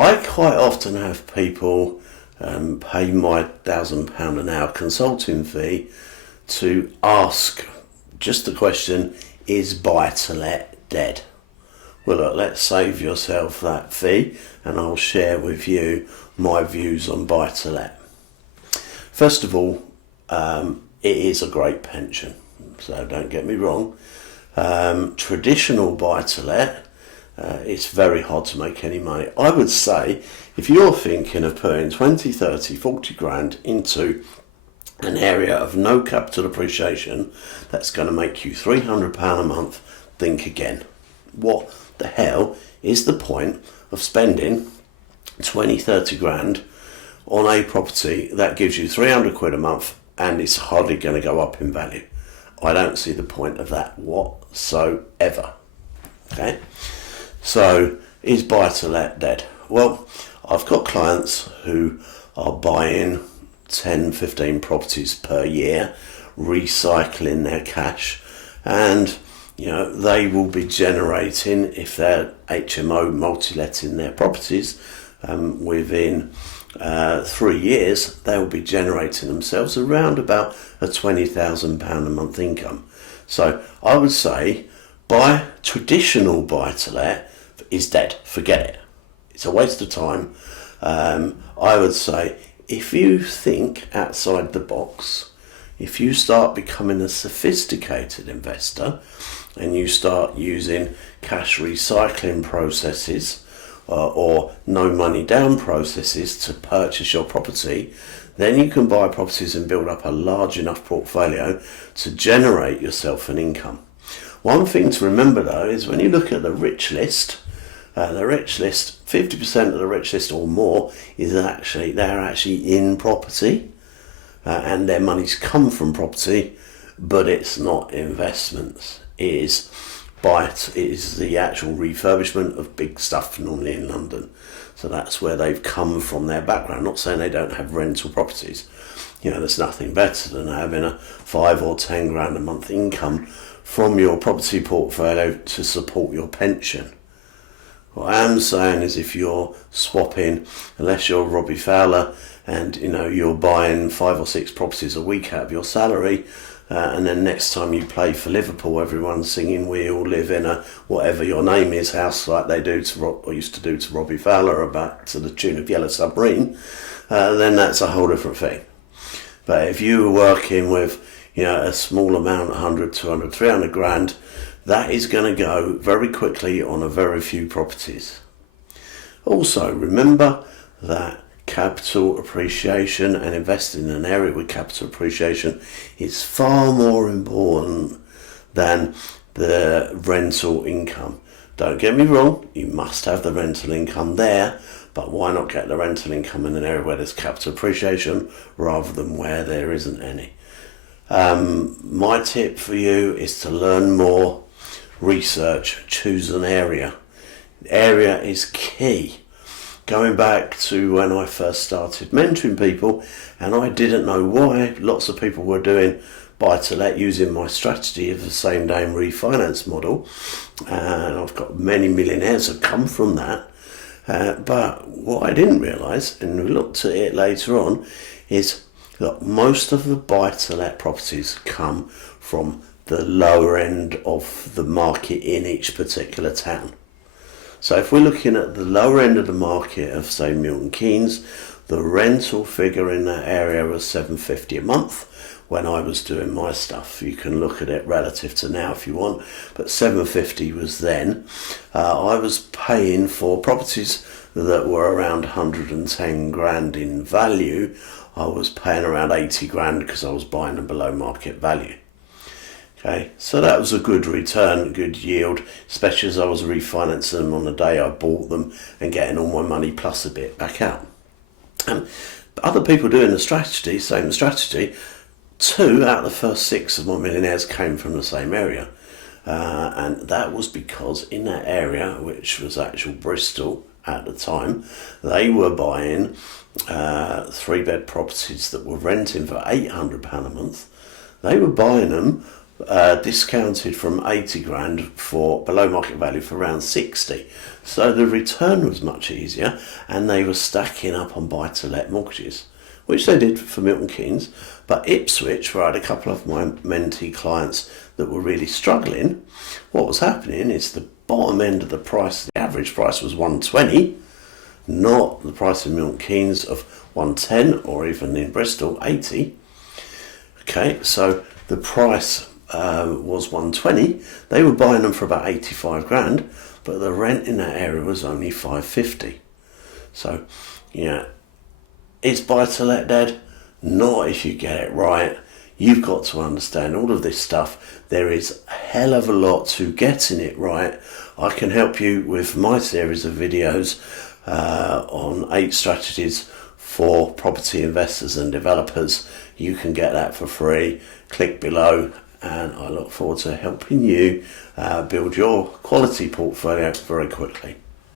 I quite often have people pay my £1,000 an hour consulting fee to ask just the question, is buy-to-let dead? Well, look, let's save yourself that fee and I'll share with you my views on buy-to-let. First of all, it is a great pension, so don't get me wrong. Traditional buy-to-let, it's very hard to make any money. I would say if you're thinking of putting 20, 30, 40 grand into an area of no capital appreciation that's going to make you £300 a month, think again. What the hell is the point of spending 20, 30 grand on a property that gives you 300 quid a month and it's hardly going to go up in value? I don't see the point of that whatsoever. Okay, so is buy-to-let dead? Well, I've got clients who are buying 10, 15 properties per year, recycling their cash, and they will be generating, if they're HMO multi-letting their properties, within 3 years, they will be generating themselves around about a £20,000 a month income. So I would say traditional buy-to-let is dead. Forget it. It's a waste of time. I would say if you think outside the box, if you start becoming a sophisticated investor and you start using cash recycling processes or no money down processes to purchase your property, then you can buy properties and build up a large enough portfolio to generate yourself an income. One thing to remember though is when you look at the rich list, 50% of the rich list or more they're actually in property and their money's come from property, but it's not investments. It is the actual refurbishment of big stuff, normally in London. So that's where they've come from, their background. Not saying they don't have rental properties. There's nothing better than having a 5 or 10 grand a month income from your property portfolio to support your pension. What I am saying is if you're swapping, unless you're Robbie Fowler and you're buying 5 or 6 properties a week out of your salary, and then next time you play for Liverpool, everyone's singing "We all live in a whatever your name is" house, like they do or used to do to Robbie Fowler, about to the tune of Yellow Submarine, then that's a whole different thing. But if you were working with a small amount, 100, 200, 300 grand, that is going to go very quickly on a very few properties. Also, remember that capital appreciation and investing in an area with capital appreciation is far more important than the rental income. Don't get me wrong, you must have the rental income there, but why not get the rental income in an area where there's capital appreciation rather than where there isn't any? My tip for you is to learn more, research, choose an area. Area is key. Going back to when I first started mentoring people, and I didn't know why lots of people were doing buy-to-let using my strategy of the same day and refinance model, and I've got many millionaires have come from that. But what I didn't realise, and we looked at it later on, is that most of the buy-to-let properties come from the lower end of the market in each particular town. So if we're looking at the lower end of the market of, say, Milton Keynes, the rental figure in that area was $750 a month when I was doing my stuff. You can look at it relative to now if you want, but $750 was then. I was paying for properties that were around 110 grand in value. I was paying around 80 grand because I was buying them below market value. Okay, so that was a good return, good yield, especially as I was refinancing them on the day I bought them and getting all my money plus a bit back out. Other people doing the strategy, same strategy, 2 out of the first 6 of my millionaires came from the same area. And that was because in that area, which was actual Bristol at the time, they were buying 3-bed properties that were renting for £800 a month. They were buying them discounted from 80 grand for below market value for around 60. So the return was much easier, and they were stacking up on buy-to-let mortgages, which they did for Milton Keynes. But Ipswich, where I had a couple of my mentee clients that were really struggling, what was happening is the bottom end of the price, the average price was 120, not the price in Milton Keynes of 110, or even in Bristol 80. Okay, so the price was 120. They were buying them for about 85 grand, but the rent in that area was only 550. So, is buy-to-let dead? Not if you get it right. You've got to understand all of this stuff. There is a hell of a lot to getting it right. I can help you with my series of videos on 8 strategies for property investors and developers. You can get that for free. Click below, and I look forward to helping you build your quality portfolio very quickly.